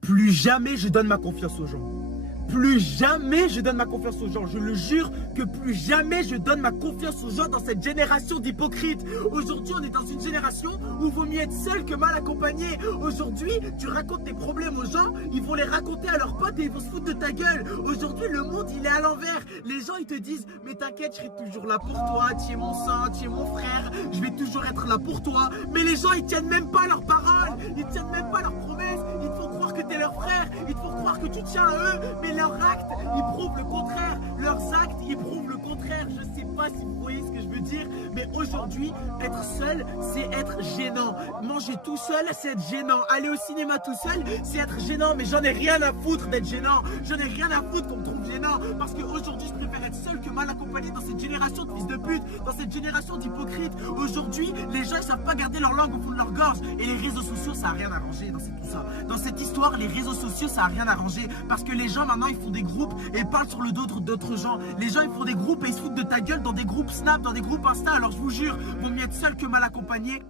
Plus jamais je donne ma confiance aux gens. Plus jamais je donne ma confiance aux gens. Je le jure que plus jamais je donne ma confiance aux gens dans cette génération d'hypocrites. Aujourd'hui, on est dans une génération où il vaut mieux être seul que mal accompagné. Aujourd'hui, tu racontes tes problèmes aux gens, ils vont les raconter à leurs potes et ils vont se foutre de ta gueule. Aujourd'hui, le monde, il est à l'envers. Les gens, ils te disent, mais t'inquiète, je serai toujours là pour toi. Tu es mon sang, tu es mon frère. Je vais toujours être là pour toi. Mais les gens, ils tiennent même pas leurs paroles. Ils tiennent même pas leurs promesses. Ils te font croire que t'es leur frère. Ils te font croire que tu tiens à eux. Mais leurs actes, ils prouvent le contraire. Leurs actes, ils prouvent le contraire. Je sais pas si vous voyez ce que je veux dire, mais aujourd'hui, être seul, c'est être gênant. Manger tout seul, c'est être gênant. Aller au cinéma tout seul, c'est être gênant. Mais j'en ai rien à foutre d'être gênant. J'en ai rien à foutre qu'on me trouve gênant. Parce qu'aujourd'hui, je préfère être seul que mal accompagné dans cette génération de fils de pute, dans cette génération d'hypocrites. Aujourd'hui, les gens, ils savent pas garder leur langue au fond de leur gorge. Et les réseaux sociaux, ça a rien arrangé dans tout ça. Dans cette histoire, les réseaux sociaux, ça a rien arrangé. Parce que les gens, maintenant, ils font des groupes et parlent sur le dos d'autres gens. Les gens, ils font des groupes et ils se foutent de ta gueule dans des groupes Snap, dans des groupes Insta. Alors, je vous jure, vaut mieux être seul que mal accompagné.